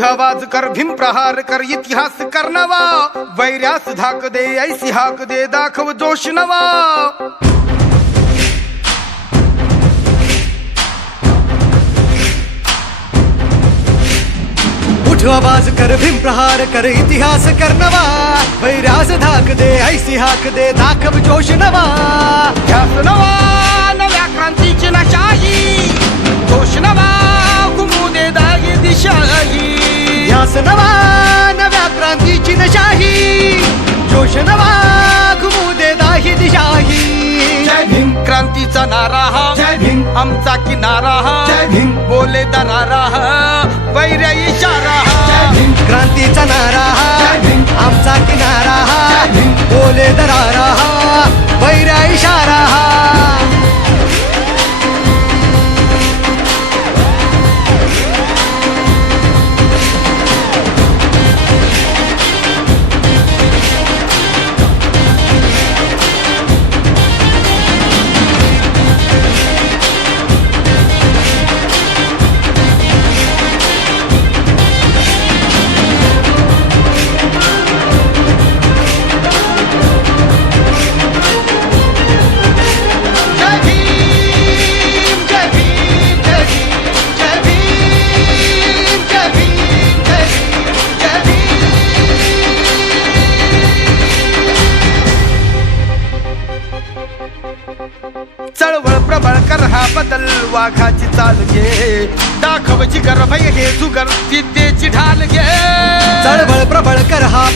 उठ आवाज कर, भीम प्रहार कर, इतिहास कर नवा, वैर्यास धाक दे, ऐसी हाक दे, दाखव जोश नवा. उठ आवाज कर, भीम प्रहार कर, इतिहास कर नवा, वैर्यास धाक दे, ऐसी हाक दे, दाखव जोश नवा. ध्यास नवा नव्या क्रांतीची नशाही, जोश नवा घुमू दे दागी दिशाही. ध्यास नवा नव्या क्रांतीची नशाही, जोश नवा घुमू दे दाही दिशाही. जय भीम क्रांतीचा नारा हा, जय भीम आमचा किनारा हा, जय भीम बोले दरारा हा, वैर्य इशारा हा. क्रांतीचा नारा हा, आमचा किनारा हा, बोले दरारा हा, वैर्या इशारा हा. चळवळ प्रबळ कर हा बदल, वाघाची चाल घे, दाखव जिगर भय हे जुगर, विद्येची ढाल घे. चळवळ प्रबळ कर हा